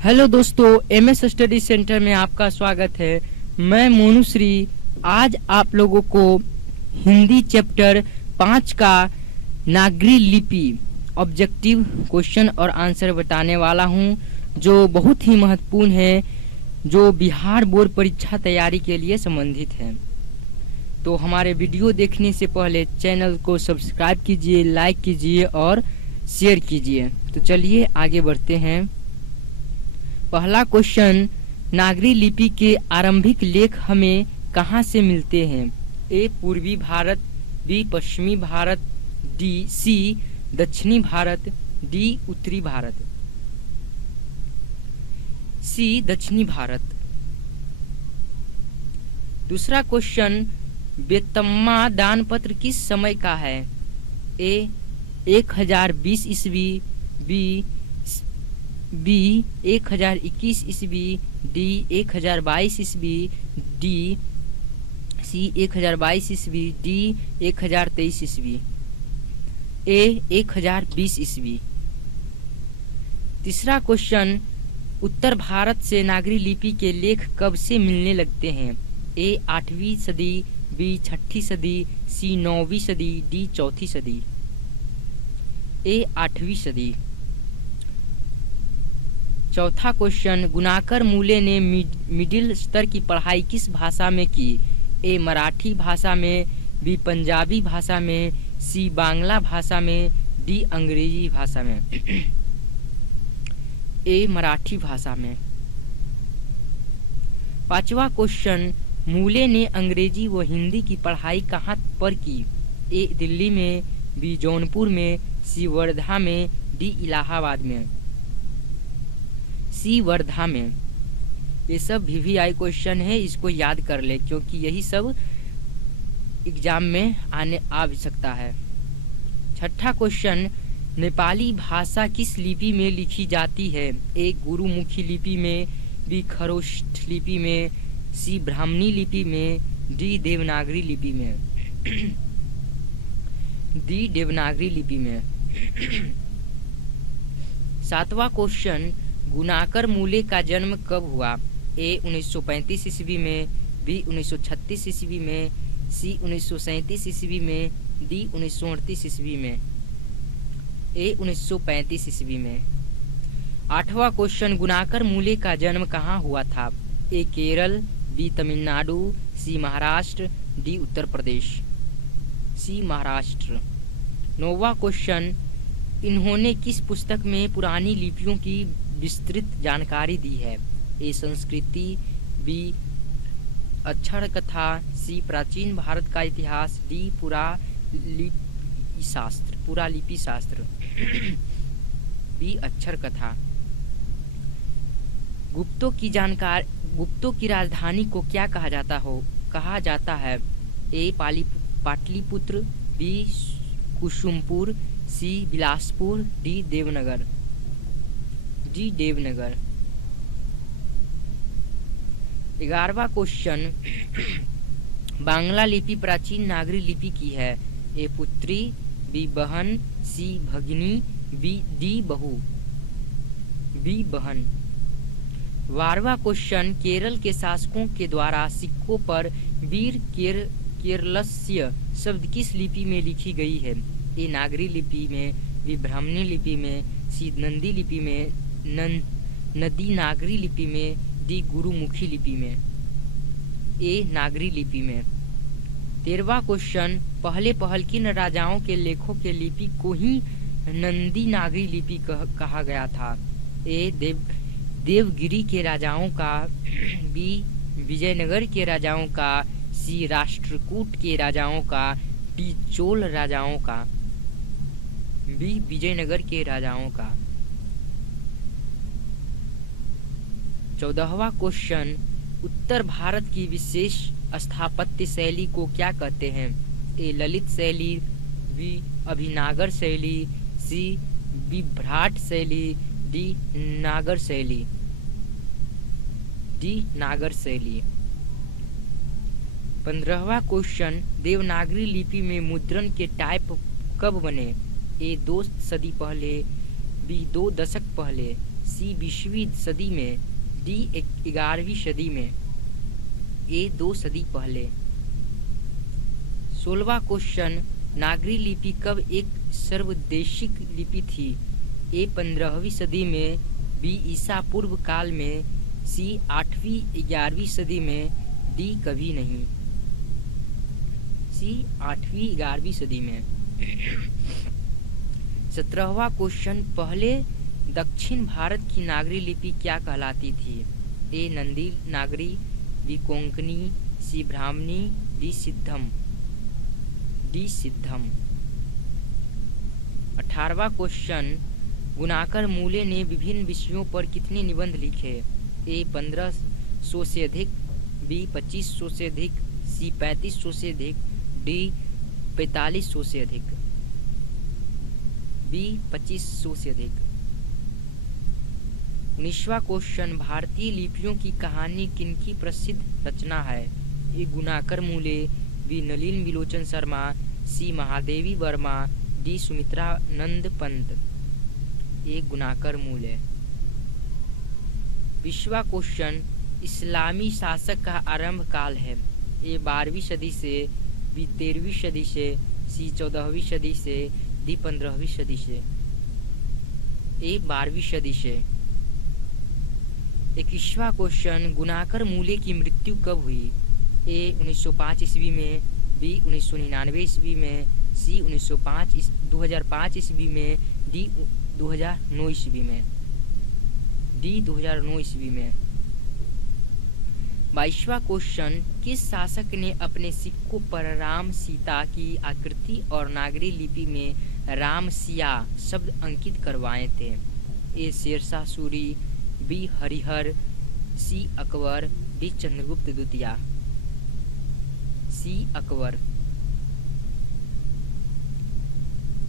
Hello दोस्तों, MS study centre में आपका स्वागत है। मैं मोनूश्री आज आप लोगों को हिंदी चैप्टर 5 का नागरी लिपि ऑब्जेक्टिव क्वेश्चन और आंसर बताने वाला हूं, जो बहुत ही महत्वपूर्ण है, जो बिहार बोर्ड परीक्षा तैयारी के लिए संबंधित है। तो हमारे वीडियो देखने से पहले चैनल को सब्सक्राइब कीजिए, लाइक कीजिए और शेयर कीजिए। तो चलिए आगे बढ़ते हैं। पहला क्वेश्चन, नागरी लिपि के आरंभिक लेख हमें कहाँ से मिलते हैं? ए पूर्वी भारत, बी पश्चिमी भारत, सी दक्षिणी भारत, डी उत्तरी भारत। सी दक्षिणी भारत। दूसरा क्वेश्चन, बेतम्मा दानपत्र किस समय का है? ए 1020 ईस्वी, बी 1021 ईस्वी, डी 1022 ईस्वी, डी सी 1022 ईस्वी, डी 1023 ईस्वी। ए 1020 ईस्वी। तीसरा क्वेश्चन, उत्तर भारत से नागरी लिपि के लेख कब से मिलने लगते हैं? ए 8वीं सदी, बी 6ठी सदी, सी 9वीं सदी, डी 4थी सदी। ए 8वीं सदी। चौथा क्वेश्चन, गुणाकर मूले ने मिडिल स्तर की पढ़ाई किस भाषा में की? ए मराठी भाषा में, बी पंजाबी भाषा में, सी बांग्ला भाषा में, डी अंग्रेजी भाषा में। ए मराठी भाषा में। पांचवा क्वेश्चन, मूले ने अंग्रेजी व हिंदी की पढ़ाई कहाँ पर की? ए दिल्ली में, बी जौनपुर में, सी वर्धा में, डी इलाहाबाद में। सी वर्धा में। ये सब VVI क्वेश्चन है, इसको याद कर ले क्योंकि यही सब एग्जाम में आ भी सकता है। छठा क्वेश्चन, नेपाली भाषा किस लिपि में लिखी जाती है? ए गुरुमुखी लिपि में, बी खरोष्ठ लिपि में, सी ब्राह्मणी लिपि में, डी देवनागरी लिपि में। डी देवनागरी लिपि में। सातवां क्वेश्चन, गुणाकर मूले का जन्म कब हुआ? ए 1935 ईस्वी में, बी 1936 ईस्वी में, सी 1937 ईस्वी में, डी 1938 ईस्वी में। ए 1935 ईस्वी में। आठवां क्वेश्चन, गुणाकर मूले का जन्म कहाँ हुआ था? ए केरल, बी तमिलनाडु, सी महाराष्ट्र, डी उत्तर प्रदेश। सी महाराष्ट्र। नौवां क्वेश्चन, इन्होंने किस पुस्तक में पुरानी लिपियों की विस्तृत जानकारी दी है? ए संस्कृति, बी अक्षर कथा, सी प्राचीन भारत का इतिहास, डी पुरालिपि शास्त्र। बी अक्षर कथा। गुप्तों की राजधानी को क्या कहा जाता है? A Pataliputra, B Kusumpur, C Bilaspur, D Devnagar. D Devnagar. 11वां क्वेश्चन, बांग्ला लिपि प्राचीन नागरी लिपि की है? ए पुत्री, बी बहन, सी भगिनी, डी बहू। बी बहन। 12वां क्वेश्चन, केरल के शासकों के द्वारा सिक्कों पर वीर केरलस्य शब्द किस लिपि में लिखी गई है? ए नागरी लिपि में, बी ब्राह्मणी लिपि में, सी नंदी लिपि में, नदी नागरी लिपि में, डी गुरुमुखी लिपि में। ए नागरी लिपि में। 13वां क्वेश्चन, पहले किन राजाओं के लेखों के लिपि को ही नंदी नागरी लिपि कहा गया था? ए देवगिरी के राजाओं का, बी विजयनगर के राजाओं का, सी राष्ट्रकूट के राजाओं का, डी चोल राजाओं का। बी विजयनगर के राजाओं का। 14वां क्वेश्चन, उत्तर भारत की विशेष स्थापत्य शैली को क्या कहते हैं? ए ललित शैली, बी अभिनागर शैली, सी विभ्राट शैली, डी नागर शैली। डी नागर शैली। 15वां क्वेश्चन, देवनागरी लिपि में मुद्रण के टाइप कब बने? ए 2 सदी पहले, बी 2 दशक पहले, सी 20वीं सदी में, डी 11वीं सदी में, ए 2 सदी पहले। 16वां क्वेश्चन, नागरी लिपि कब एक सर्वदेशिक लिपि थी? ए 15वीं सदी में, बी ईसा पूर्व काल में, सी 8वीं 11वीं सदी में, डी कभी नहीं। सी 8वीं 11वीं सदी में। 17वां क्वेश्चन, पहले दक्षिण भारत की नागरी लिपि क्या कहलाती थी? ए नंदी नागरी, बी कोंकणी, सी ब्राह्मणी, डी सिद्धम। 18वां क्वेश्चन, गुणाकर मूले ने विभिन्न विषयों पर कितने निबंध लिखे? ए 1500 से अधिक, बी 2500 से अधिक, सी 3500 से अधिक, डी 4500 से अधिक। बी 2500 से अधिक। 19वां क्वेश्चन, भारतीय लिपियों की कहानी किनकी प्रसिद्ध रचना है? ए गुणाकर मूले, बी नलिन विलोचन शर्मा, सी महादेवी वर्मा, डी सुमित्रानंद पंत। ए गुणाकर मूले। 20वां क्वेश्चन, इस्लामी शासक का आरंभ काल है? ए 12वीं सदी से, बी 13वीं सदी से, सी 14वीं सदी से, डी 15वीं सदी से। ए 12वीं सदी से। 21वां क्वेश्चन, गुणाकर मूले की मृत्यु कब हुई? ए 1905 ईस्वी में, बी 1999 ईस्वी में, सी 2005 ईस्वी में, डी 2009 ईस्वी में। डी 2009 ईस्वी में। 22वां क्वेश्चन, किस शासक ने अपने सिक्कों पर राम सीता की आकृति और नागरी लिपि में राम सिया शब्द अंकित करवाए थे? ए शेरशाह सूरी, बी हरिहर, सी अकबर, डी चंद्रगुप्त द्वितीय। सी अकबर।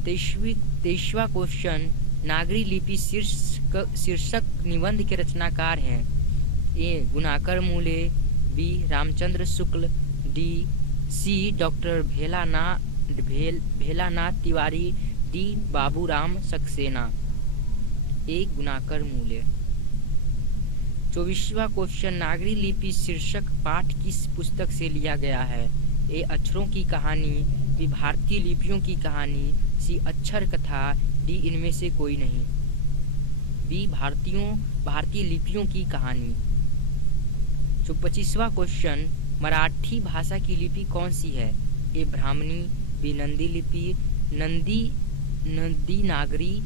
23वां क्वेश्चन, नागरी लिपि शीर्षक निबंध के रचनाकार हैं? ए गुणाकर मूले, बी रामचंद्र शुक्ल, सी डॉक्टर भेलानाथ तिवारी, डी बाबूराम सक्सेना। ए गुणाकर मूले। 24वां क्वेश्चन, नागरी लिपि शीर्षक पाठ किस पुस्तक से लिया गया है? ए अक्षरों की कहानी, बी भारतीय लिपियों की कहानी, सी अक्षर कथा, डी इनमें से कोई नहीं। बी भारतीय लिपियों की कहानी। 25वां क्वेश्चन, मराठी भाषा की लिपि कौन सी है? ए ब्राह्मणी, बी नंदी लिपि, नंदी नागरी,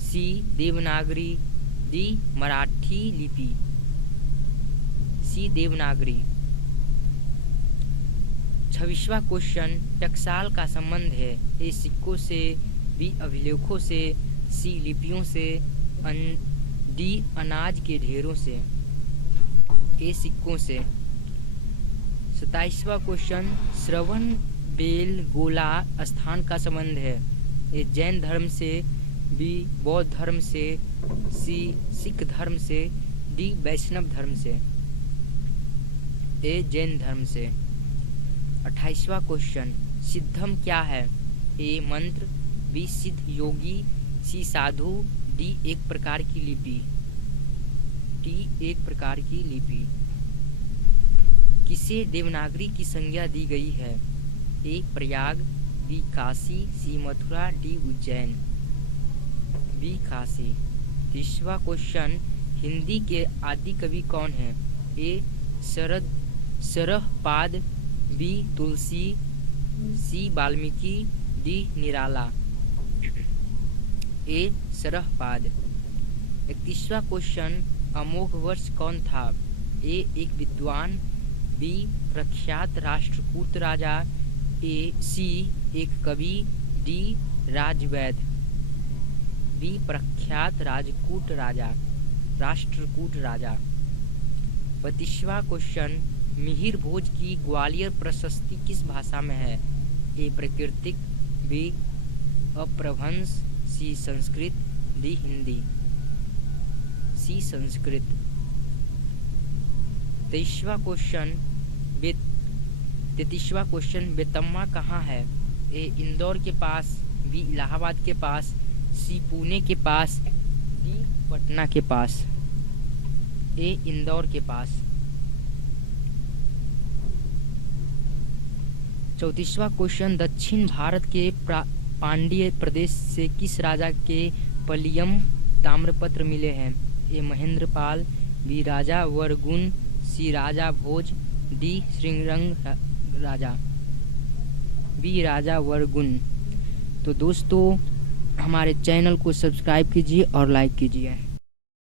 सी देवनागरी, डी मराठी लिपि। सी देवनागरी। 26वां क्वेश्चन, टकसाल का संबंध है? ए सिक्कों से, बी अभिलेखों से, सी लिपियों से, डी अनाज के ढेरों से। ए सिक्कों से। 27वां क्वेश्चन, श्रवण बेल गोला स्थान का संबंध है? ए जैन धर्म से, बी बौद्ध धर्म से, सी सिख धर्म से, डी वैष्णव धर्म से। ए जैन धर्म से। 28वां क्वेश्चन, सिद्धम क्या है? ए मंत्र, बी सिद्ध योगी, सी साधु, डी एक प्रकार की लिपि। डी एक प्रकार की लिपि। किसे देवनागरी की संज्ञा दी गई है? A Prayag, B Kashi, C Mathura, D Ujjain. B Kashi. 30वां क्वेश्चन, हिंदी के आदि कवि कौन हैं? A Sarahpad, B Tulsi, C Valmiki, D Nirala. A Sarahpad. 31वां क्वेश्चन, अमोघ वर्ष कौन था? ए एक विद्वान, बी प्रख्यात राष्ट्रकूट राजा, सी एक कवि, डी राजवैद। बी प्रख्यात राष्ट्रकूट राजा। 32वां क्वेश्चन, मिहिर भोज की ग्वालियर प्रशस्ति किस भाषा में है? ए प्राकृतिक, बी अपभ्रंश, सी संस्कृत, डी हिंदी। सी संस्कृत। 33वां क्वेश्चन, बेतम्मा कहाँ है? ए इंदौर के पास, बी इलाहाबाद के पास, सी पुणे के पास, डी पटना के पास, ए इंदौर के पास। 34वां क्वेश्चन, दक्षिण भारत के पांड्य प्रदेश से किस राजा के पलियम ताम्रपत्र मिले हैं? ए महेंद्रपाल, बी राजा वरगुण, सी राजा भोज, डी श्रीरंग राजा, बी राजा वरगुण। तो दोस्तों हमारे चैनल को सब्सक्राइब कीजिए और लाइक कीजिए।